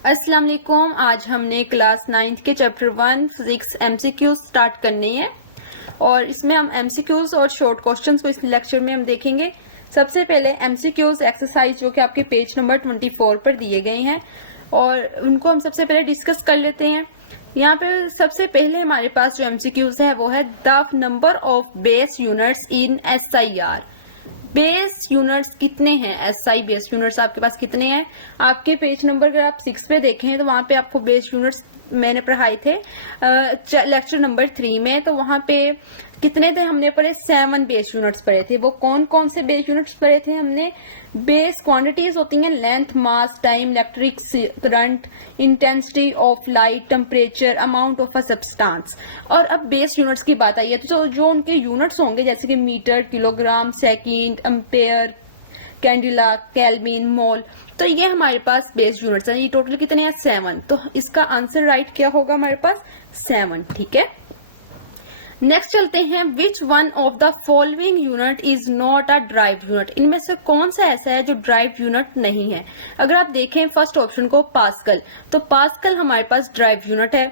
अस्सलाम वालेकुम। आज हमने क्लास 9th के चैप्टर 1 फिजिक्स एमसीक्यूज स्टार्ट करने हैं और इसमें हम एमसीक्यूज और शॉर्ट क्वेश्चंस को इस लेक्चर में हम देखेंगे। सबसे पहले एमसीक्यूज एक्सरसाइज जो कि आपके पेज नंबर 24 पर दिए गए हैं और उनको हम सबसे पहले डिस्कस कर लेते हैं। यहाँ पे सबसे पहले हमारे पास जो एमसीक्यूज है वो है the number of base units in SIR. Base units कितने हैं? एसआई बेस यूनिट्स आपके पास कितने हैं? आपके पेज नंबर अगर आप 6 पे देखें तो वहां पे आपको बेस यूनिट्स मैंने पढ़ाए थे लेक्चर नंबर 3 में। तो वहां पे कितने थे? हमने पढ़े 7 बेस यूनिट्स पढ़े थे। वो कौन कौन से बेस यूनिट्स पढ़े थे हमने? बेस क्वांटिटीज होती हैं length, mass, time, electric current, intensity of light, temperature, amount of a substance. और अब बेस यूनिट्स की बात आई है तो जो उनके यूनिट्स होंगे जैसे कि metre, kilogram, second, ampere, candela, kelvin, mole, तो ये हमारे पास बेस यूनिट्स हैं। ये टोटल कितने हैं? 7। तो इसका आंसर राइट क्या होगा हमारे पास? 7। ठीक है, नेक्स्ट चलते हैं। Which one of the following unit is not a derived unit? इनमें से कौन सा ऐसा है जो ड्राइव्ड यूनिट नहीं है? अगर आप देखें फर्स्ट ऑप्शन को पास्कल, तो पास्कल हमारे पास ड्राइव्ड यूनिट है।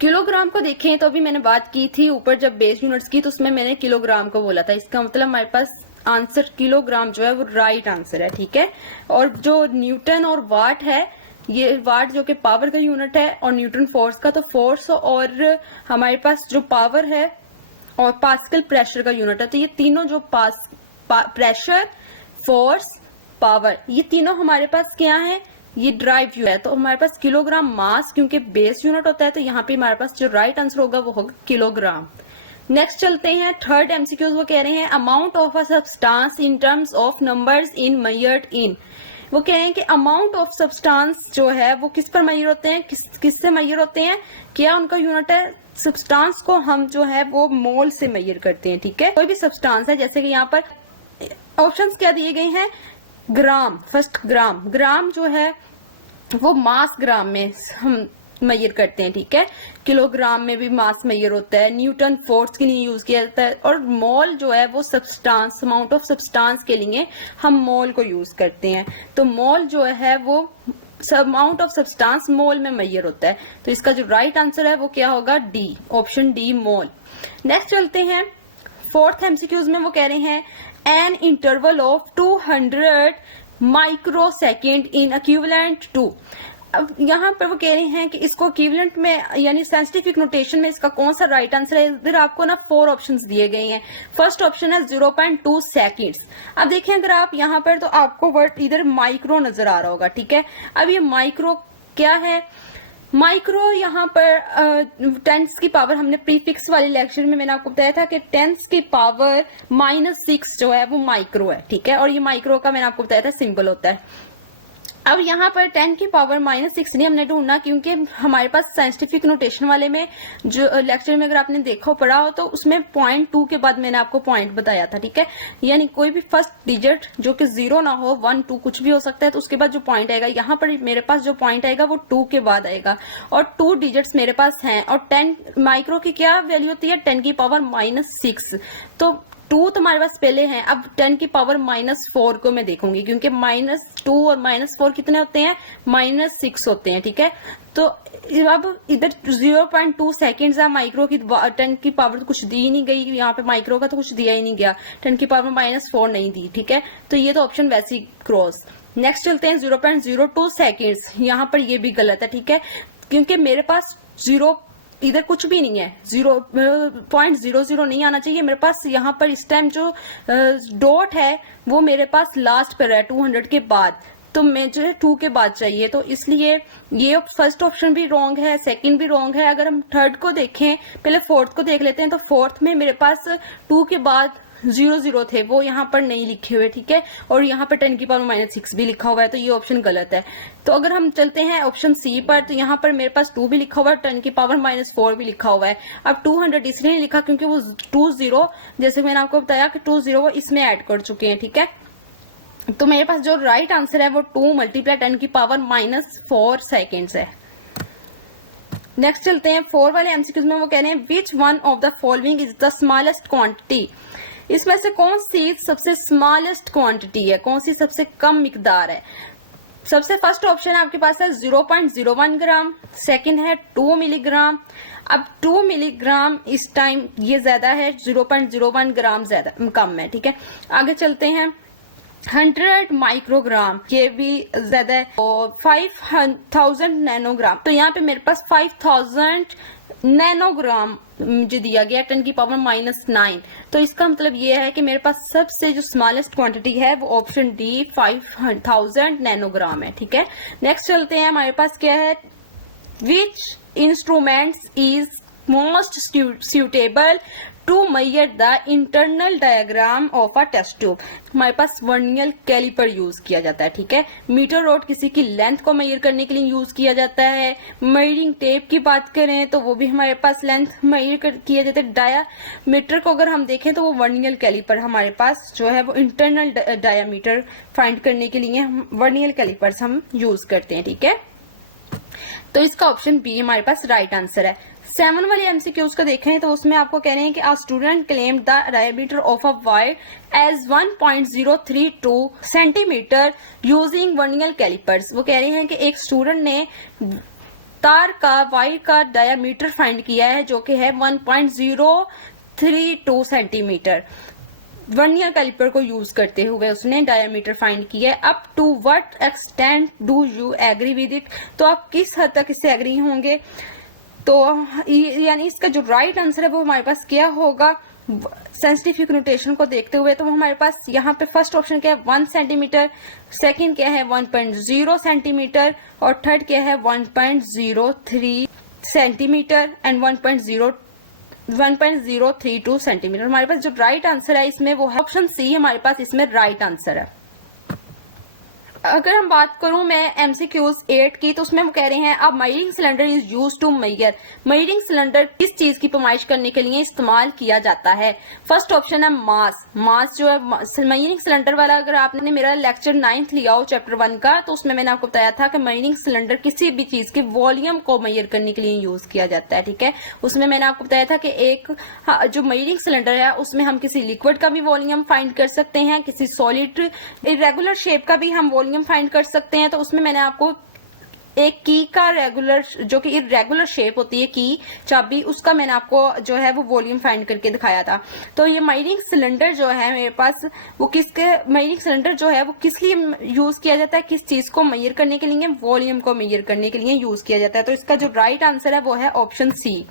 किलोग्राम को देखें तो अभी मैंने बात की थी ऊपर जब बेस यूनिट्स की, तो उसमें मैंने किलोग्राम को बोला था। इसका मतलब हमारे पास आंसर किलोग्राम जो है वो राइट आंसर है। ठीक है, और जो न्यूटन और वाट है, ये वाट जो कि पावर का यूनिट है और न्यूटन फोर्स का, तो फोर्स और हमारे पास जो पावर है और पास्कल प्रेशर का यूनिट है। तो ये तीनों जो प्रेशर, फोर्स, पावर, ये तीनों हमारे पास क्या है? ये ड्राइव यूनिट है। तो हमारे पास किलोग्राम मास क्योंकि बेस यूनिट होता है, तो यहाँ पे हमारे पास जो राइट आंसर होगा वो होगा किलोग्राम। नेक्स्ट चलते हैं थर्ड एमसीक्यूज। वो कह रहे हैं amount of a substance in terms of numbers in measured in. वो कह रहे हैं कि अमाउंट ऑफ सब्सटेंस जो है वो किस पर मेजर होते हैं, किससे मेजर होते हैं, क्या उनका यूनिट है? सब्सटेंस को हम जो है वो मोल से मेजर करते हैं। ठीक है, कोई भी सब्सटेंस है, जैसे कि यहाँ पर ऑप्शंस क्या दिए गए हैं? ग्राम, फर्स्ट ग्राम, ग्राम जो है वो मास ग्राम में हम मेजर करते हैं। ठीक है, किलोग्राम में भी मास मेजर होता है, न्यूटन फोर्स के लिए यूज किया जाता है, और मोल जो है वो सब्सटेंस, अमाउंट ऑफ सब्सटेंस के लिए हम मोल को यूज करते हैं। तो मोल जो है वो अमाउंट ऑफ सब्सटेंस मोल में मेजर होता है। तो इसका जो राइट आंसर है वो क्या होगा? D, option D, mole. Next चलते हैं फोर्थ एमसीक्यूज में। वो कह रहे हैं an interval of 200 microsecond in equivalent to. अब यहाँ पर वो कह रहे हैं कि इसको इक्विवेलेंट में यानी साइंटिफिक नोटेशन में इसका कौन सा राइट आंसर है? इधर आपको ना 4 ऑप्शंस दिए गए हैं। फर्स्ट ऑप्शन है 0.2 सेकेंड्स। अब देखें अगर आप यहाँ पर, तो आपको वर्ड इधर माइक्रो नजर आ रहा होगा। ठीक है, अब ये माइक्रो क्या है? माइक्रो यहाँ पर टेंस की पावर, हमने प्रीफिक्स वाले लेक्चर में मैंने आपको बताया था कि टेंस की पावर -6 जो है वो माइक्रो है। ठीक है, और ये माइक्रो का मैंने आपको बताया था सिंबल होता है। अब यहाँ पर 10 की पावर -6 नहीं हमने ढूंढना, क्योंकि हमारे पास साइंटिफिक नोटेशन वाले में जो लेक्चर में अगर आपने देखा हो, पढ़ा हो, तो उसमें 0.2 के बाद मैंने आपको पॉइंट बताया था। ठीक है, यानी कोई भी फर्स्ट डिजिट जो कि 0 ना हो, 1, 2 कुछ भी हो सकता है, तो उसके बाद जो पॉइंट आएगा, यहाँ पर मेरे पास जो पॉइंट आएगा वो 2 के बाद आएगा, और 2 डिजिट्स मेरे पास हैं। और 10 माइक्रो की क्या वैल्यू होती है? 10 की पावर -6। तो 2 तो हमारे पास पहले हैं। अब 10 की पावर -4 को मैं देखूंगी, क्योंकि -2 और -4 कितने होते हैं? -6 होते हैं। ठीक है, तो अब इधर 0.2 सेकेंड्स है। माइक्रो की 10 की पावर तो कुछ दी ही नहीं गई, यहाँ पे माइक्रो का तो कुछ दिया ही नहीं गया, 10 की पावर -4 नहीं दी। ठीक है, तो ये तो ऑप्शन वैसे ही क्रॉस। नेक्स्ट चलते हैं 0.02 सेकेंड्स। यहाँ पर ये भी गलत है। ठीक है, क्योंकि मेरे पास 0 इधर कुछ भी नहीं है, 0.00 नहीं आना चाहिए मेरे पास। यहाँ पर इस टाइम जो डॉट है वो मेरे पास लास्ट पर है 200 के बाद, तो मुझे 2 के बाद चाहिए। तो इसलिए ये फर्स्ट ऑप्शन भी रॉन्ग है, सेकंड भी रॉन्ग है। अगर हम थर्ड को देखें, पहले फोर्थ को देख लेते हैं, तो फोर्थ में मेरे पास 2 के बाद 00 थे, वो यहाँ पर नहीं लिखे हुए। ठीक है, और यहाँ पर 10 की पावर -6 भी लिखा हुआ है, तो ये ऑप्शन गलत है। तो अगर हम चलते हैं ऑप्शन सी पर, तो यहाँ पर मेरे पास 2 भी लिखा हुआ है, 10 की पावर -4 भी लिखा हुआ है। अब 200 इसलिए नहीं लिखा क्योंकि वो 20 जैसे मैंने आपको बताया कि 20 वो इसमें ऐड कर चुके हैं। ठीक है, तो मेरे पास जो राइट आंसर है वो 2 × 10 की पावर -4 सेकेंड्स है। नेक्स्ट चलते हैं 4 वाले एमसीक्यूज में। वो कह रहे हैं which one of the following is the smallest quantity. इसमें से कौन सी सबसे स्मॉलेस्ट क्वांटिटी है, कौन सी सबसे कम मिकदार है? सबसे फर्स्ट ऑप्शन आपके पास है 0.01 ग्राम, सेकंड है 2 मिलीग्राम। अब 2 मिलीग्राम इस टाइम ये ज्यादा है, 0.01 ग्राम ज्यादा कम है, ठीक है। आगे चलते हैं 100 माइक्रोग्राम, ये भी ज्यादा है, और 5000 नैनोग्राम, तो यहाँ पे मेरे पास 5000 नैनोग्राम जो दिया गया 10 की पावर -9। तो इसका मतलब ये है कि मेरे पास सबसे जो स्मॉलेस्ट क्वांटिटी है वो ऑप्शन डी 5000 नैनोग्राम है, ठीक है। नेक्स्ट चलते हैं, हमारे पास क्या है, which instruments is most suitable to measure the internal diagram of a test tube. हमारे पास वर्नियर कैलिपर यूज किया जाता है, ठीक है। मीटर रोड किसी की लेंथ को मेजर करने के लिए यूज किया जाता है। मेजरिंग टेप की बात करें तो वो भी हमारे पास लेंथ मेजर किया जाता है। डायामीटर को अगर हम देखें तो वो वर्नियर कैलिपर हमारे पास जो है वो इंटरनल डायामीटर फाइंड करने के लिए वर्नियर कैलिपर्स हम यूज करते हैं, ठीक है। तो इसका ऑप्शन बी हमारे पास राइट आंसर है। 7 वाले एमसीक्यूज का देखें तो उसमें आपको कह रहे हैं कि a student claim the diameter of a wire as 1.032 centimetre using vernier callipers. वो कह रहे हैं कि एक स्टूडेंट ने तार का वायर का डायमीटर फाइंड किया है जो कि है 1.032 सेंटीमीटर। वर्नियर कैलिपर को यूज करते हुए उसने डायमीटर फाइंड किया है। Up to what extent do you agree with it, तो आप किस हद तक इससे एग्री होंगे। तो यानी इसका जो राइट आंसर है वो हमारे पास क्या होगा, साइंटिफिक नोटेशन को देखते हुए तो हमारे पास यहाँ पे फर्स्ट ऑप्शन क्या है 1 सेंटीमीटर, सेकंड क्या है 1.0 सेंटीमीटर और थर्ड क्या है 1.03 सेंटीमीटर एंड 1.032 सेंटीमीटर। हमारे पास जो राइट आंसर है इसमें वो है ऑप्शन सी, हमारे पास इसमें राइट आंसर है। अगर हम बात करूं मैं एमसीक्यूज 8 की तो उसमें वो कह रहे हैं अब measuring cylinder is used to measure. Measuring cylinder किस चीज की पैमाइश करने के लिए इस्तेमाल किया जाता है। फर्स्ट ऑप्शन है मास। मास जो है मेजरिंग सिलेंडर वाला, अगर आपने मेरा लेक्चर 9th लिया हो चैप्टर 1 का तो उसमें मैंने आपको बताया था कि मेजरिंग सिलेंडर किसी भी चीज के वॉल्यूम को मेजर करने के लिए यूज किया जाता है, ठीक है। उसमें मैंने आपको बताया था कि एक जो मेजरिंग सिलेंडर है उसमें हम किसी लिक्विड का भी वॉल्यूम फाइंड कर सकते हैं, किसी सॉलिड इरेगुलर शेप का भी हम वॉल्यूम फाइंड कर सकते हैं। तो उसमें मैंने आपको एक की का रेगुलर जो कि इरेगुलर शेप होती है की चाबी, उसका मैंने आपको जो है वो वॉल्यूम फाइंड करके दिखाया था। तो ये मेजरिंग सिलेंडर जो है मेरे पास वो किसके मेजरिंग सिलेंडर जो है वो किस लिए यूज किया जाता है, किस चीज को मेजर करने के लिए, वॉल्यूम को मेजर करने के लिए यूज किया जाता है। तो इसका जो राइट आंसर है वो है ऑप्शन सी।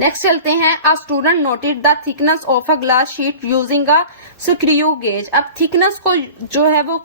नेक्स्ट चलते हैं, a student noted the thickness of a glass sheet using a screw gauge. अब थिकनेस को जो है वो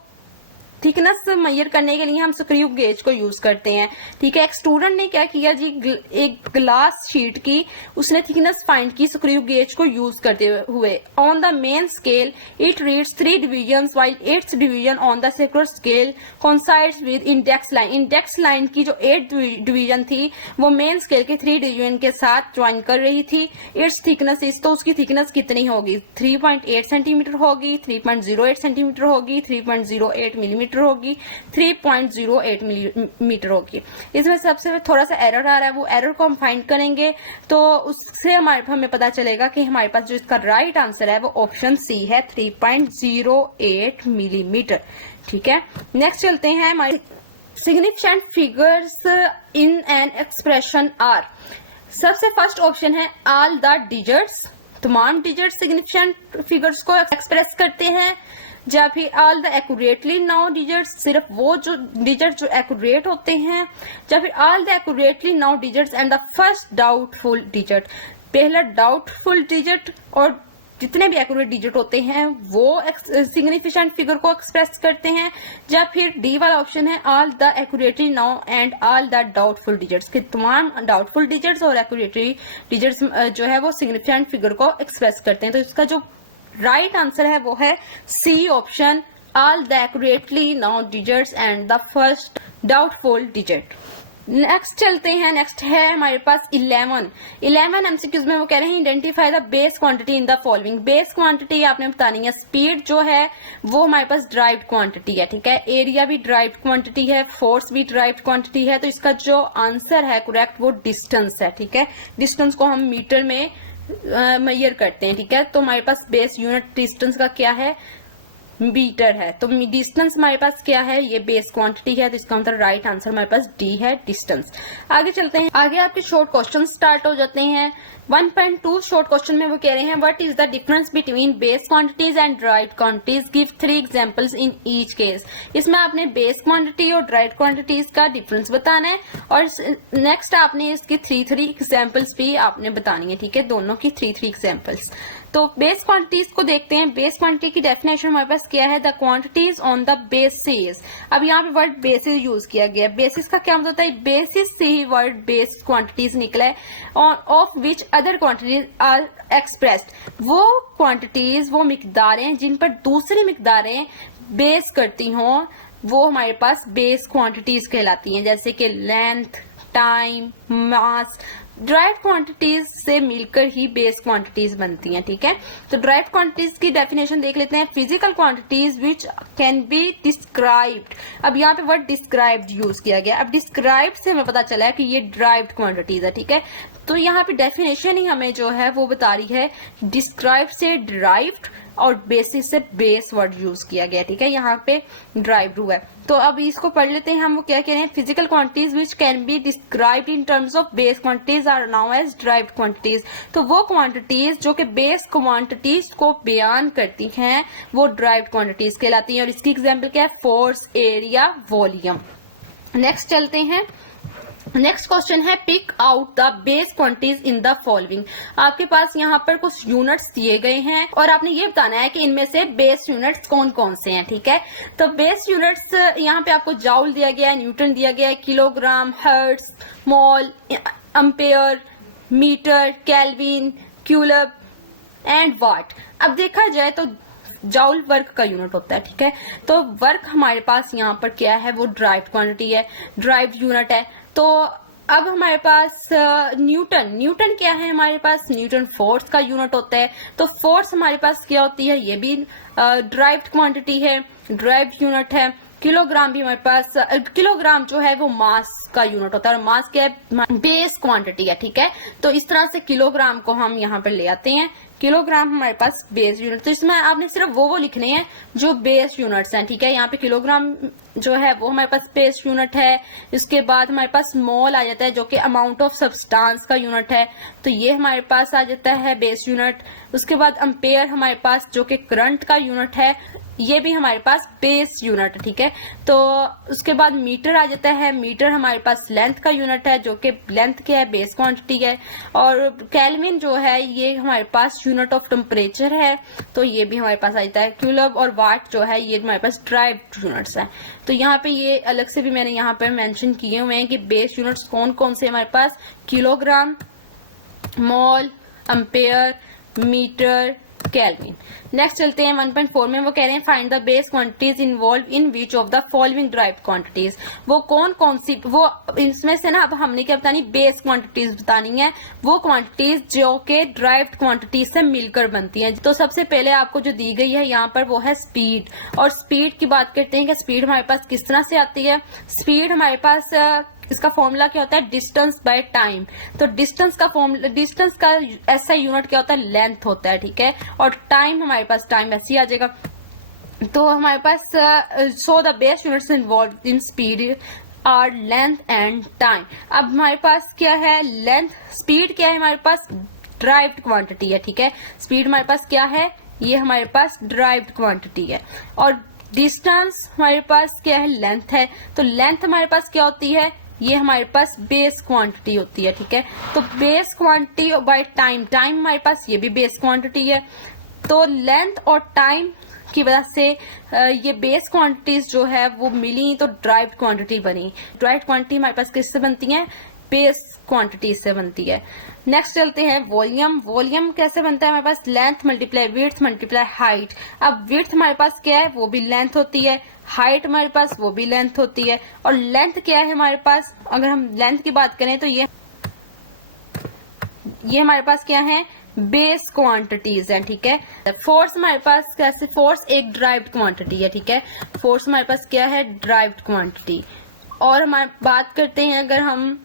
थिकनेस मेजर करने के लिए हम स्क्रू गेज को यूज करते हैं, ठीक है। एक स्टूडेंट ने क्या किया जी, एक ग्लास शीट की उसने थिकनेस फाइंड की स्क्रू गेज को यूज करते हुए। On the main scale it reads 3 divisions while 8th division on the sector scale coincides with index line. Index line की जो 8th डिवीजन थी वो मेन स्केल के 3 डिवीजन के साथ ज्वाइन कर रही थी। इट्स थिकनेस इस, तो उसकी थिकनेस कितनी होगी, 3.8 सेंटीमीटर होगी, 3.08 सेंटीमीटर होगी, 3.08 मिलीमीटर होगी, 3.08 मिलीमीटर होगी। इसमें सबसे थोड़ा सा एरर आ रहा है, वो एरर को हम फाइंड करेंगे तो उससे हमें पता चलेगा कि हमारे पास जो इसका राइट आंसर है वो ऑप्शन सी है 3.08 मिलीमीटर, ठीक है। नेक्स्ट चलते हैं, हमारे significant figures in an expression are. सबसे फर्स्ट ऑप्शन है ऑल द डिजिट्स, तमाम डिजिट सिग्निफिकेंट फिगर्स को एक्सप्रेस करते हैं, या फिर all the accurately known digits, सिर्फ वो जो डिजिट जो एक्यूरेट होते हैं, या फिर all the accurately known digits and the first doubtful digit. पहला डाउटफुल डिजिट और जितने भी एक्यूरेट डिजिट होते हैं वो सिग्निफिकेंट फिगर को एक्सप्रेस करते हैं, या फिर डी वाला ऑप्शन है all the accurately noun and all the doubtful digits, के तमाम डाउटफुल डिजिट्स और एक्यूरेटली डिजिट्स जो है वो सिग्निफिकेंट फिगर को एक्सप्रेस करते हैं। तो इसका जो राइट आंसर है वो है C option, all the accurately known digits and the first doubtful digit. Next चलते हैं, नेक्स्ट है हमारे पास 11 एमसीक्यूज में वो कह रहे हैं identify the base quantity in the following. Base quantity आपने बतानी है, स्पीड जो है वो हमारे पास ड्राइव्ड क्वांटिटी है, ठीक है। एरिया भी ड्राइव्ड क्वांटिटी है, फोर्स भी ड्राइव्ड क्वांटिटी है। तो इसका जो आंसर है करेक्ट वो डिस्टेंस है, ठीक है। डिस्टेंस को हम मीटर में मेजर करते हैं, ठीक है। तो हमारे पास बेस यूनिट डिस्टेंस का क्या है, मीटर है। तो डिस्टेंस हमारे पास क्या है, ये बेस क्वांटिटी है, तो इसका मतलब राइट आंसर हमारे पास डी है, डिस्टेंस। आगे चलते हैं, आगे आपके शॉर्ट क्वेश्चन स्टार्ट हो जाते हैं। 1.2 शॉर्ट क्वेश्चन में वो कह रहे हैं what is the difference between base quantities and derived quantities, give 3 examples in each case. इसमें आपने बेस क्वांटिटी और ड्राइव्ड क्वांटिटीज का डिफरेंस बताना है और नेक्स्ट आपने इसकी 3 एग्जांपल्स भी आपने बतानी है, ठीक है, दोनों की 3 एग्जांपल्स। तो बेस क्वांटिटीज को देखते हैं। बेस क्वांटिटी की डेफिनेशन हमारे पास क्या है, the quantities on the basis. अब यहाँ पे वर्ड बेसिस यूज किया गया है। बेसिस का क्या मतलब होता है, बेसिस से ही वर्ड बेस क्वांटिटीज निकला है, of which other quantities are expressed. वो क्वांटिटीज, वो मिकदारें जिन पर दूसरी मिकदारें बेस करती हों, वो हमारे पास बेस क्वांटिटीज कहलाती हैं, जैसे कि लेंथ, टाइम, मास। ड्राइव्ड क्वांटिटीज से मिलकर ही बेस क्वांटिटीज बनती हैं, ठीक है। तो ड्राइव्ड क्वांटिटीज की डेफिनेशन देख लेते हैं। Physical quantities which can be described. अब यहाँ पे वर्ड डिस्क्राइब्ड यूज किया गया। अब डिस्क्राइब्ड से हमें पता चला है कि ये ड्राइव्ड क्वांटिटीज है, ठीक है। तो यहाँ पे डेफिनेशन ही हमें जो है वो बता रही है, डिस्क्राइब से ड्राइव्ड और बेसिस से बेस वर्ड यूज किया गया, ठीक है। यहाँ पे ड्राइव्ड हुआ है। तो अब इसको पढ़ लेते हैं हम, वो क्या कह रहे हैं, physical quantities which can be described in terms of base quantities are known as derived quantities. तो वो क्वांटिटीज जो कि बेस क्वांटिटीज को बयान करती हैं, वो ड्राइव्ड क्वांटिटीज कहलाती हैं। और इसकी एग्जाम्पल क्या है, फोर्स, एरिया, वॉल्यूम। नेक्स्ट चलते हैं। नेक्स्ट क्वेश्चन है, pick out the base quantities in the following. आपके पास यहाँ पर कुछ यूनिट्स दिए गए हैं और आपने ये बताना है कि इनमें से बेस यूनिट्स कौन कौन से हैं, ठीक है। तो बेस यूनिट्स यहाँ पे आपको जाउल दिया गया है, न्यूटन दिया गया है, kilogram, hertz, mole, ampere, metre, kelvin, coulomb and watt. अब देखा जाए तो जाउल वर्क का यूनिट होता है, ठीक है। तो वर्क हमारे पास यहाँ पर क्या है, वो ड्राइव्ड क्वांटिटी है, ड्राइव्ड यूनिट है। तो अब हमारे पास न्यूटन क्या है, हमारे पास न्यूटन फोर्स का यूनिट होता है। तो फोर्स हमारे पास क्या होती है, ये भी ड्राइव्ड क्वांटिटी है, ड्राइव्ड यूनिट है। किलोग्राम भी हमारे पास, किलोग्राम जो है वो मास का यूनिट होता है और मास क्या है, बेस क्वांटिटी है, ठीक है। तो इस तरह से किलोग्राम को हम यहाँ पर ले आते हैं। किलोग्राम हमारे पास बेस यूनिट। तो इसमें आपने सिर्फ वो लिखने हैं जो बेस यूनिट्स हैं, ठीक है। यहाँ पे किलोग्राम जो है वो हमारे पास बेस यूनिट है। इसके बाद हमारे पास मोल आ जाता है जो कि अमाउंट ऑफ सब्सटेंस का यूनिट है, तो ये हमारे पास आ जाता है बेस यूनिट। उसके बाद एम्पेयर हमारे पास जो कि करंट का यूनिट है, ये भी हमारे पास बेस यूनिट है, ठीक है। तो उसके बाद मीटर आ जाता है। मीटर हमारे पास लेंथ का यूनिट है जो कि लेंथ क्या है, बेस क्वांटिटी है। और केल्विन जो है ये हमारे पास यूनिट ऑफ टेम्परेचर है, तो ये भी हमारे पास आ जाता है। क्यूलब और वाट जो है ये हमारे पास ड्राइव्ड यूनिट्स हैं। तो यहाँ पे ये अलग से भी मैंने यहाँ पे मेंशन किए हुए हैं कि बेस यूनिट्स कौन कौन से हमारे पास, किलोग्राम, मोल, एम्पेयर, मीटर, केल्विन। नेक्स्ट चलते हैं 1.4 में, वो कह रहे हैं find the base quantities involve in which of the following derived quantities. वो कौन कौन सी, वो इसमें से ना अब हमने क्या बतानी, बेस क्वांटिटीज बतानी है, वो क्वांटिटीज जो के ड्राइव्ड क्वांटिटीज से मिलकर बनती हैं। तो सबसे पहले आपको जो दी गई है यहाँ पर वो है स्पीड। और स्पीड की बात करते हैं कि स्पीड हमारे पास किस तरह से आती है। स्पीड हमारे पास इसका फॉर्मूला क्या होता है, डिस्टेंस बाय टाइम। तो डिस्टेंस का ऐसा यूनिट क्या होता है, लेंथ होता है, ठीक है। और टाइम हमारे पास, टाइम ऐसे ही आ जाएगा। तो हमारे पास so the base units involve in speed are length and time. अब हमारे पास क्या है, लेंथ, स्पीड क्या है हमारे पास, ड्राइव्ड क्वांटिटी है, ठीक है। स्पीड हमारे पास क्या है, ये हमारे पास ड्राइव्ड क्वांटिटी है। और डिस्टेंस हमारे पास क्या है, लेंथ है। तो लेंथ हमारे पास क्या होती है, ये हमारे पास बेस क्वांटिटी होती है, ठीक है। तो base quantity by time, time हमारे पास ये भी बेस क्वांटिटी है। तो लेंथ और टाइम की वजह से ये बेस क्वांटिटीज जो है वो मिली तो ड्राइव्ड क्वांटिटी बनी। ड्राइव्ड क्वांटिटी हमारे पास किससे बनती है, बेस क्वांटिटी से बनती है। नेक्स्ट चलते हैं वॉल्यूम। वॉल्यूम कैसे बनता है, हमारे पास length multiply width multiply height. अब विड्थ हमारे पास क्या है, वो भी लेंथ होती है। हाइट हमारे पास वो भी लेंथ होती है। और लेंथ क्या है हमारे पास, अगर हम लेंथ की बात करें तो ये हमारे पास क्या है, बेस क्वांटिटीज है, ठीक है। फोर्स हमारे पास कैसे, फोर्स एक ड्राइव्ड क्वांटिटी है, ठीक है। फोर्स हमारे पास क्या है, ड्राइव्ड क्वांटिटी। और हमारे बात करते हैं अगर हम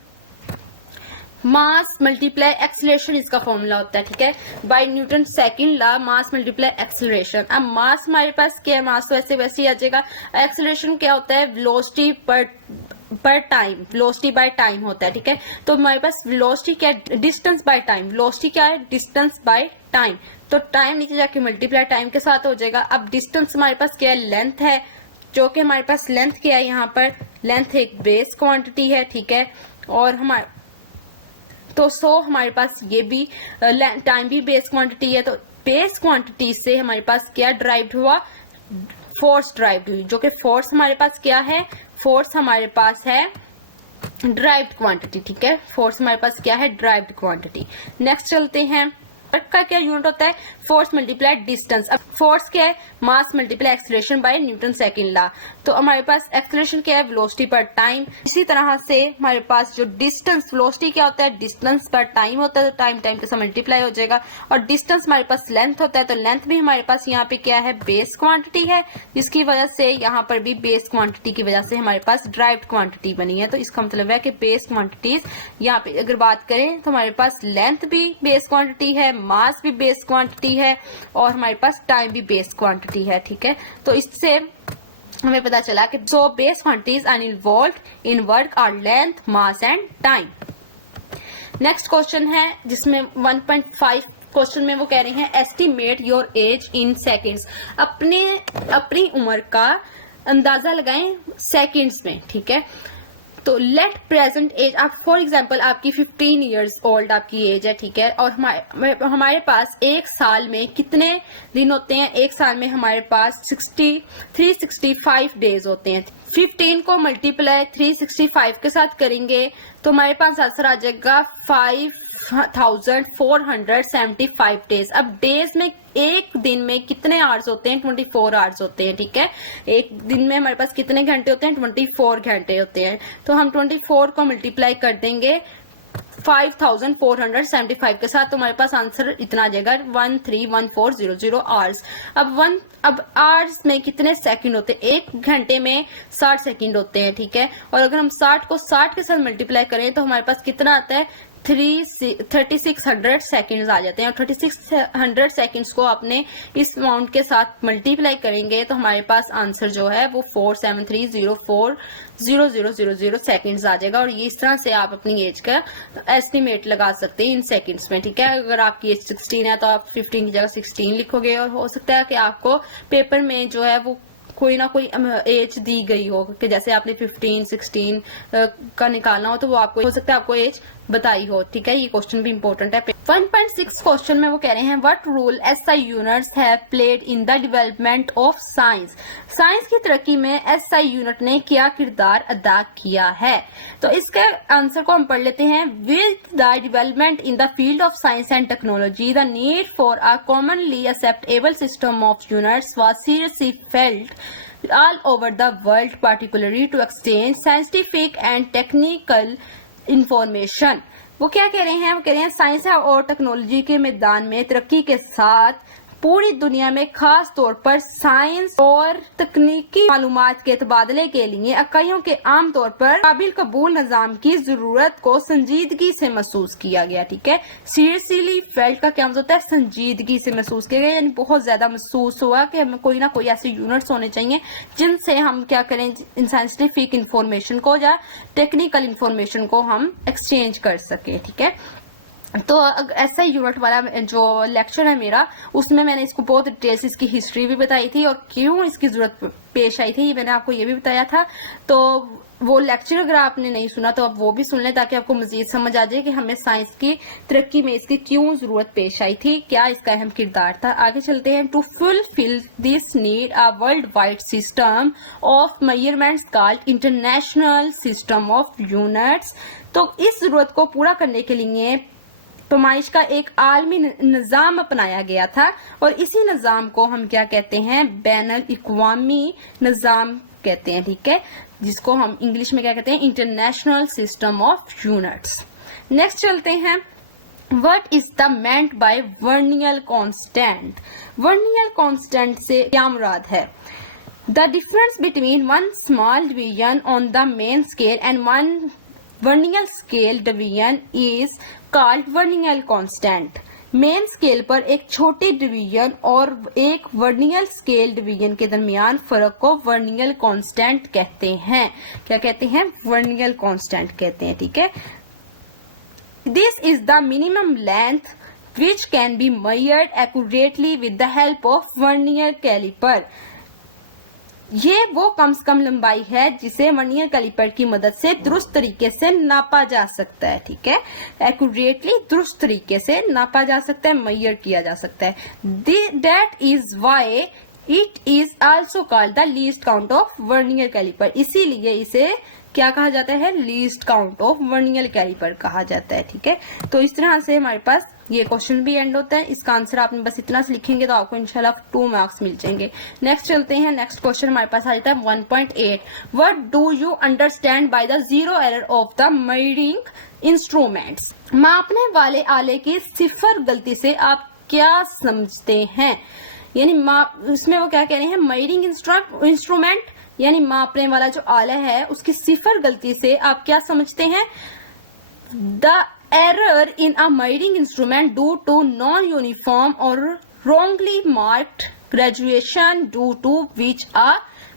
मास मल्टीप्लाई एक्सीलरेशन इसका फॉर्मूला होता है, ठीक है, by Newton second law, mass multiply acceleration. अब मास हमारे पास क्या है, मास तो ऐसे वैसे ही आ जाएगा। एक्सीलरेशन क्या होता है, वेलोसिटी पर टाइम, वेलोसिटी बाय टाइम होता है, ठीक है। तो हमारे पास वेलोसिटी क्या है, डिस्टेंस बाय टाइम, वेलोसिटी क्या है, डिस्टेंस बाय टाइम। तो टाइम नीचे जाके मल्टीप्लाई टाइम के साथ हो जाएगा। अब डिस्टेंस हमारे पास क्या है, लेंथ है, जो कि हमारे पास लेंथ क्या है, यहाँ पर लेंथ एक बेस क्वांटिटी है, ठीक है। और हमारे तो हमारे पास ये भी टाइम भी बेस क्वांटिटी है। तो बेस क्वांटिटी से हमारे पास क्या ड्राइव्ड हुआ, फोर्स ड्राइव्ड हुई, जो कि फोर्स हमारे पास क्या है, फोर्स हमारे पास है ड्राइव्ड क्वांटिटी, ठीक है। फोर्स हमारे पास क्या है, ड्राइव्ड क्वांटिटी। नेक्स्ट चलते हैं, का क्या यूनिट होता है, फोर्स मल्टीप्लाई डिस्टेंस। अब फोर्स क्या है, mass multiply acceleration by Newton second law. तो हमारे पास एक्सीलरेशन क्या है, वेलोसिटी पर टाइम। इसी तरह से हमारे पास जो डिस्टेंस, वेलोसिटी क्या होता है, डिस्टेंस पर टाइम होता है, तो टाइम के साथ मल्टीप्लाई हो जाएगा। और डिस्टेंस हमारे पास लेंथ होता है, तो लेंथ भी हमारे पास यहाँ पे क्या है, बेस क्वांटिटी है, जिसकी वजह से यहाँ पर भी बेस क्वांटिटी की वजह से हमारे पास ड्राइव्ड क्वांटिटी बनी है। तो इसका मतलब है कि बेस क्वांटिटीज यहाँ पे अगर बात करें तो हमारे पास लेंथ भी बेस क्वांटिटी है, मास भी बेस क्वांटिटी है, और हमारे पास टाइम भी बेस क्वांटिटी है, ठीक है। तो इससे हमें पता चला कि जो base quantities are involved in work are length, mass and time. Next question है जिसमें 1.5 क्वेश्चन में वो कह रहे हैं estimate your age in seconds. अपनी उम्र का अंदाजा लगाएं सेकंड्स में, ठीक है। तो लेट प्रेजेंट एज, आप फॉर एग्जांपल आपकी 15 इयर्स ओल्ड आपकी एज है, ठीक है। और हमारे पास एक साल में कितने दिन होते हैं, एक साल में हमारे पास 365 डेज होते हैं। 15 को मल्टीप्लाई 365 के साथ करेंगे तो हमारे पास आंसर आ जाएगा 5475 डेज। अब डेज में एक दिन में कितने आवर्स होते हैं, 24 आवर्स होते हैं, ठीक है। एक दिन में हमारे पास कितने घंटे होते हैं, 24 घंटे होते हैं। तो हम 24 को मल्टीप्लाई कर देंगे 5475 के साथ, तो हमारे पास आंसर इतना आ जाएगा 131400 आवर्स। अब आवर्स में कितने सेकंड होते हैं, एक घंटे में 60 सेकंड होते हैं, ठीक है। और अगर हम 60 को 60 के साथ मल्टीप्लाई करें तो हमारे पास कितना आता है, 3600 सेकंड्स आ जाते हैं। और 3600 सेकंड्स को अपने इस अमाउंट के साथ मल्टीप्लाई करेंगे तो हमारे पास आंसर जो है वो 47304000 सेकंड्स आ जाएगा। और ये इस तरह से आप अपनी एज का एस्टिमेट लगा सकते हैं इन सेकंड्स में, ठीक है। अगर आपकी एज 16 है तो आप 15 की जगह 16 लिखोगे, और हो सकता है कि आपको पेपर में जो है वो कोई ना कोई एज दी गई हो कि जैसे आपने 15, 16 का निकालना हो तो वो आपको हो सकता है आपको एज बताई हो, ठीक है। ये क्वेश्चन भी इंपॉर्टेंट है। 1.6 क्वेश्चन में वो कह रहे हैं what role SI units have played in the development of science. Science की तरक्की में एसआई यूनिट ने क्या किरदार अदा किया है। तो इसके आंसर को हम पढ़ लेते हैं। With the development in the field of science and technology the need for a commonly acceptable system of units was seriously felt all over the world, particularly to exchange scientific and technical information। वो क्या कह रहे हैं, वो कह रहे हैं science और टेक्नोलॉजी के मैदान में तरक्की के साथ पूरी दुनिया में खास तौर पर साइंस और तकनीकी मालूमात के तबादले के लिए इकाइयों के आम तौर पर काबिल कबूल निजाम की जरूरत को संजीदगी से महसूस किया गया, ठीक है। सीरियसली फेल्ट का क्या मतलब होता है, संजीदगी से महसूस किया गया, यानी बहुत ज्यादा महसूस हुआ कि हमें कोई ना कोई ऐसे यूनिट्स होने चाहिए जिनसे हम क्या करें, इन साइंटिफिक इंफॉर्मेशन को या टेक्निकल इंफॉर्मेशन को हम एक्सचेंज कर सके, ठीक है। तो ऐसा यूनिट वाला जो लेक्चर है मेरा, उसमें मैंने इसको बहुत डिटेल से इसकी हिस्ट्री भी बताई थी और क्यों इसकी जरूरत पेश आई थी मैंने आपको ये भी बताया था। तो वो लेक्चर अगर आपने नहीं सुना तो आप वो भी सुन लें ताकि आपको मजीद समझ आ जाए कि हमें साइंस की तरक्की में इसकी क्यों जरूरत पेश आई थी, क्या इसका अहम किरदार था। आगे चलते हैं। To fulfil this need a world wide system of measurements called international system of units. तो इस जरूरत को पूरा करने के लिए पैमाइश का एक आलमी निजाम अपनाया गया था और इसी निजाम को हम क्या कहते हैं, बैनुल अक़वामी निजाम कहते हैं, ठीक है, जिसको हम इंग्लिश में क्या कहते हैं, international system of units. Next चलते हैं। What is the meant by vernier constant. Vernier constant से क्या मुराद है, The difference between one small division on the main scale and one vernier scale division is called vernier constant. Main scale पर एक छोटे division और एक वर्नियल scale division के दरमियान फर्क को वर्नियल कांस्टेंट कहते हैं। क्या कहते हैं? वर्नियल कांस्टेंट कहते हैं। ठीक है, this is the minimum length which can be measured accurately with the help of vernier caliper। ये वो कम से कम लंबाई है जिसे वर्नियर कैलिपर की मदद से दुरुस्त तरीके से नापा जा सकता है। ठीक है, एक्यूरेटली दुरुस्त तरीके से नापा जा सकता है, मेजर किया जा सकता है। That is why it is also called the least count of vernier calliper. इसीलिए इसे क्या कहा जाता है? Least count of vernier calliper कहा जाता है। ठीक है, तो इस तरह से हमारे पास ये क्वेश्चन भी एंड होता है। इसका आंसर आपने बस इतना से लिखेंगे तो आपको इंशाल्लाह 2 मार्क्स मिल जाएंगे। नेक्स्ट चलते हैं। नेक्स्ट क्वेश्चन हमारे पास आ जाता है 1.8। What do you understand by the zero error of the measuring instruments. मापने वाले आले की सिफर गलती से आप क्या समझते हैं? यानी इसमें वो क्या कह रहे हैं? मेजरिंग इंस्ट्रूमेंट यानी मापने वाला जो आला है उसकी सिफर गलती से आप क्या समझते हैं? The error in a measuring instrument due to non-uniform or wrongly marked graduation due to which a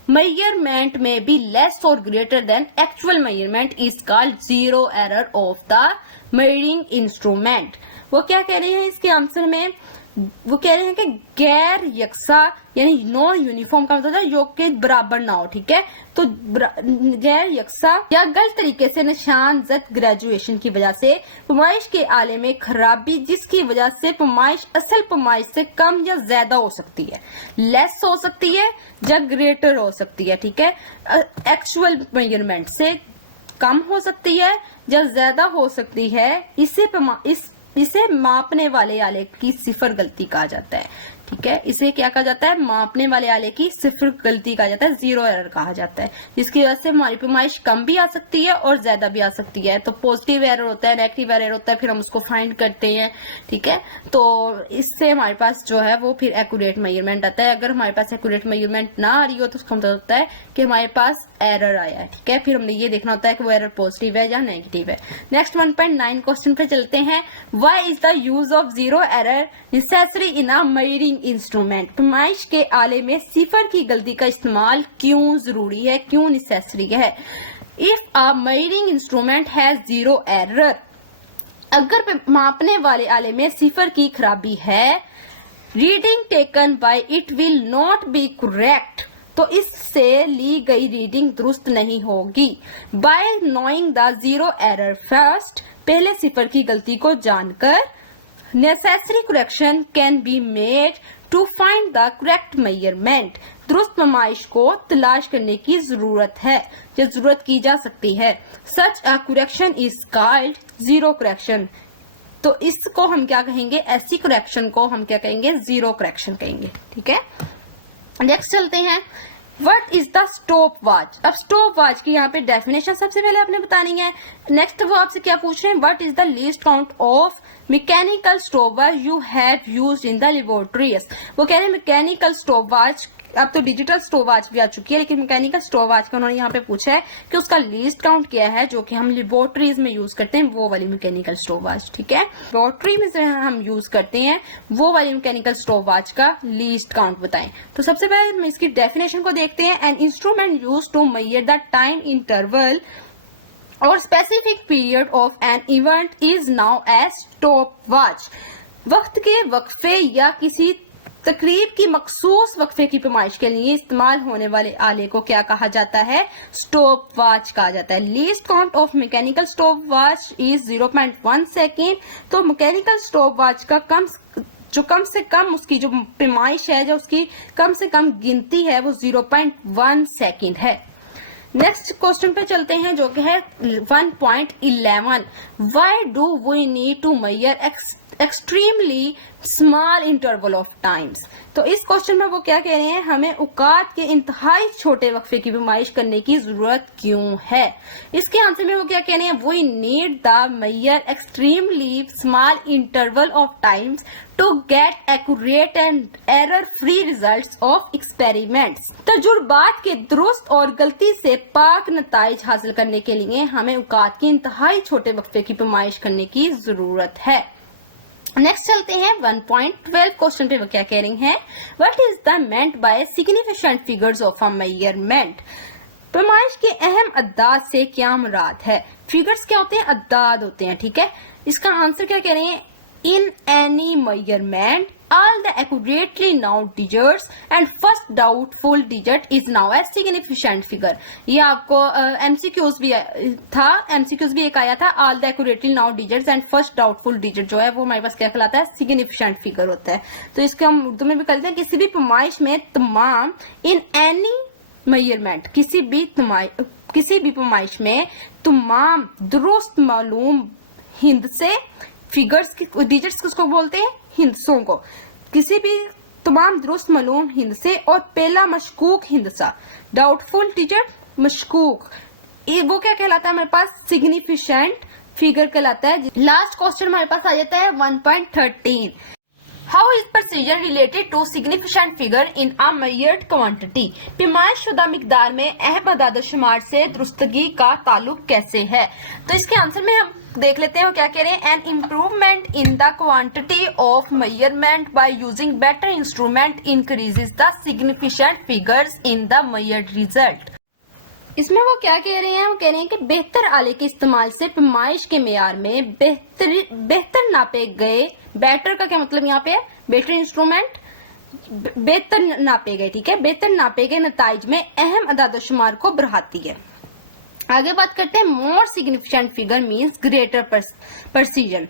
measurement may be less or greater than actual measurement is called zero error of the measuring instrument। वो क्या कह रहे हैं इसके answer में? वो कह रहे हैं कि गैर यकसा यानी नो यूनिफॉर्म का मतलब है जो कि बराबर ना हो। ठीक है, तो गैर यकसा या गलत तरीके से निशान जद ग्रेजुएशन की वजह से पैमाइश के आले में खराबी जिसकी वजह से पैमाइश असल पैमाइश से कम या ज्यादा हो सकती है, लेस हो सकती है या ग्रेटर हो सकती है। ठीक है, एक्चुअल मेजरमेंट से कम हो सकती है या ज्यादा हो सकती है। इसे मापने वाले आले की सिफर गलती कहा जाता है। ठीक है, इसे क्या कहा जाता है? मापने वाले आले की सिफर गलती कहा जाता है, जीरो एरर कहा जाता है, जिसकी वजह से हमारी पैमाइश कम भी आ सकती है और ज्यादा भी आ सकती है। तो पॉजिटिव एरर होता है, नेगेटिव एरर होता है, फिर हम उसको फाइंड करते हैं। ठीक है, तो इससे हमारे पास जो है वो फिर एक्यूरेट मेजरमेंट आता है। अगर हमारे पास एक्यूरेट मेजरमेंट ना आ रही हो तो उसका मतलब होता है कि हमारे पास एरर आया है। ठीक है, फिर हमने ये देखना होता है कि वो एरर पॉजिटिव है या नेगेटिव है। नेक्स्ट 1.9 क्वेश्चन पे चलते हैं। Why is the use of zero error necessary in a measuring instrument. पैमाइश के आले में सिफर की गलती का इस्तेमाल क्यों जरूरी है, क्यों नेसेसरी है? If a measuring instrument has zero error, अगर मापने वाले आले में सिफर की खराबी है, reading taken by it will not be correct, तो इससे ली गई रीडिंग दुरुस्त नहीं होगी। By knowing the zero error first, पहले सिफर की गलती को जानकर necessary correction can be made to find the correct measurement, दुरुस्त पैमाइश को तलाश करने की जरूरत है या जरूरत की जा सकती है। Such a correction is called zero correction, तो इसको हम क्या कहेंगे? ऐसी करेक्शन को हम क्या कहेंगे? जीरो करेक्शन कहेंगे। ठीक है, नेक्स्ट चलते हैं। What is the stop watch. अब स्टॉप वॉच की यहाँ पे डेफिनेशन सबसे पहले आपने बतानी है। नेक्स्ट वो आपसे क्या पूछ रहे हैं? What is the least count of mechanical stop watch you have used in the laboratories. वो कह रहे हैं मैकेनिकल स्टॉप वॉच, अब तो डिजिटल स्टॉप वॉच भी आ चुकी है, लेकिन मैकेनिकल स्टॉप वॉच का उन्होंने यहाँ पे पूछा है कि उसका लीस्ट काउंट क्या है जो कि हम लेबोरेटरीज में यूज करते हैं, वो वाली मैकेनिकल स्टॉप वॉच। ठीक है, लेबोरेटरी में जो हम यूज करते हैं वो वाली मैकेनिकल स्टॉप वॉच का लीस्ट काउंट बताएं। तो सबसे पहले हम इसकी डेफिनेशन को देखते हैं। An instrument use to measure the time interval और specific period of an event is known as stopwatch. वक्त के वक्फे या किसी तकरीब की मखसूस वक्फे की पैमाइश के लिए इस्तेमाल होने वाले आले को क्या कहा जाता है? स्टॉप वॉच कहा जाता है। Least count of mechanical stop watch is 0.1 second. तो मैकेनिकल स्टॉप वॉच का कम से कम उसकी जो पैमाइश है, जो उसकी कम से कम गिनती है वो 0.1 सेकेंड है। नेक्स्ट क्वेश्चन पे चलते हैं जो कि है 1.11। Why do we need to measure extremely small interval of times. तो इस क्वेश्चन में वो क्या कह रहे हैं, हमें औकात के इंतहाई छोटे वक्फे की पैमाइश करने की जरूरत क्यों है। इसके आंसर में वो क्या कह रहे हैं, we need the measure extremely small interval of times to get accurate and error free results of experiments. तजुर्बात के दुरुस्त और गलती से पाक नताइज हासिल करने के लिए हमें औकात के इंतहाई छोटे वक्फे की पैमाइश करने की जरूरत है। नेक्स्ट चलते हैं 1.12 क्वेश्चन पे। वो क्या कह रही हैं, what is the meant by significant figures of a measurement. पैमाइश के अहम अदाद से क्या मुराद है। फिगर्स क्या होते हैं, अदाद होते हैं, ठीक है। इसका आंसर क्या कह रहे हैं, in any measurement all the accurately known digits and first doubtful digit is now a significant figure। ये आपको MCQs भी था, MCQs भी एक आया था, all the accurately known digits and first doubtful digit जो है वो हमारे पास क्या कहलाता है, significant figure होता है। तो इसको हम उर्दू में भी कहते हैं किसी भी पैमाइश में तमाम in any measurement किसी भी पैमाइश में तमाम दुरुस्त मालूम हिंद से फिगर्स की डिजिट्स किसको बोलते हैं, हिंदसों को, किसी भी तमाम दुरुस्त मालूम हिंद से और पहला मशकूक हिंदसा, डाउटफुल डिजिट मशकूक, वो क्या कहलाता है हमारे पास, सिग्निफिकेंट फिगर कहलाता है। लास्ट क्वेश्चन हमारे पास आ जाता है 1.13। How is precision related to significant figure in a measured quantity. पैमाइश शुदा मिकदार में अहम अदाद-ओ-शुमार से दुरुस्तगी का ताल्लुक कैसे है। तो इसके आंसर में हम देख लेते हैं वो क्या कह रहे हैं, an improvement in the quantity of measurement by using better instrument increases the significant figures in the measured result. इसमें वो क्या कह रहे हैं, वो कह रहे हैं कि बेहतर आले के इस्तेमाल से पैमाइश के मेयार में बेहतर नापे गए, बेटर का क्या मतलब यहाँ पे है, बेटर इंस्ट्रूमेंट, बेहतर नापे गए, ठीक है, बेहतर नापे गए नताइज में अहम अदाद-ओ-शुमार को बढ़ाती है। आगे बात करते हैं, more significant figure means greater precision.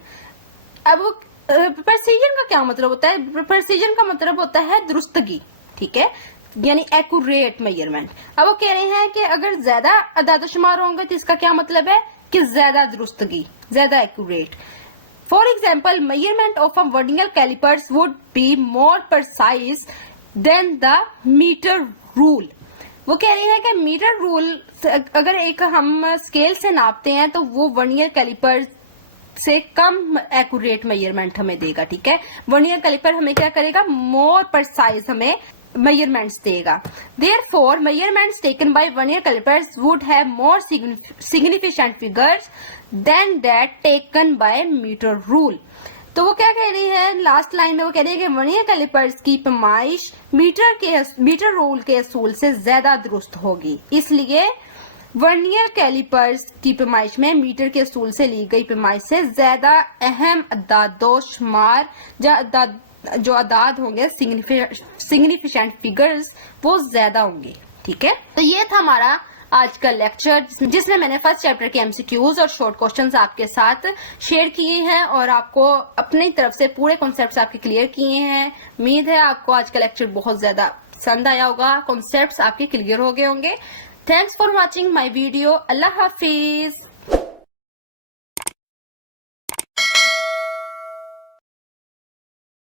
अब प्रेसिजन का क्या मतलब होता है, प्रेसिजन का मतलब होता है दुरुस्तगी, ठीक है, यानी एक्यूरेट मेजरमेंट। अब वो कह रहे हैं कि अगर ज्यादा अदाद-ओ-शुमार होंगे तो इसका क्या मतलब है कि ज्यादा दुरुस्तगी, ज्यादा accurate. For example, measurement of a vernier callipers would be more precise than the metre rule. वो कह रही है कि मीटर रूल अगर एक हम स्केल से नापते हैं तो वो वर्नियर कैलिपर से कम एक्यूरेट मेजरमेंट हमें देगा, ठीक है। वर्नियर कैलिपर हमें क्या करेगा, मोर प्रिसाइज हमें measurements देगा। Therefore, measurements taken by vernier calipers would have more significant figures than that taken by meter rule। तो वो क्या कह रही है, लास्ट लाइन में वो कह रही है कि वर्नियर कैलिपर्स की पैमाइश मीटर रूल के असूल से ज्यादा दुरुस्त होगी, इसलिए वर्नियर कैलिपर्स की पैमाइश में मीटर के असूल से ली गई पैमाइश से ज्यादा अहम अदाद-ओ-शुमार जो अदाद होंगे, सिग्निफिकेंट फिगर्स, वो ज्यादा होंगे, ठीक है। तो ये था हमारा आज का लेक्चर जिसमें मैंने फर्स्ट चैप्टर के एमसीक्यूज और शॉर्ट क्वेश्चंस आपके साथ शेयर किए हैं और आपको अपनी तरफ से पूरे कॉन्सेप्ट्स आपके क्लियर किए हैं। उम्मीद है आपको आज का लेक्चर बहुत ज्यादा पसंद आया होगा, कॉन्सेप्ट्स आपके क्लियर हो गए होंगे। Thanks for watching my video. Allah Hafiz.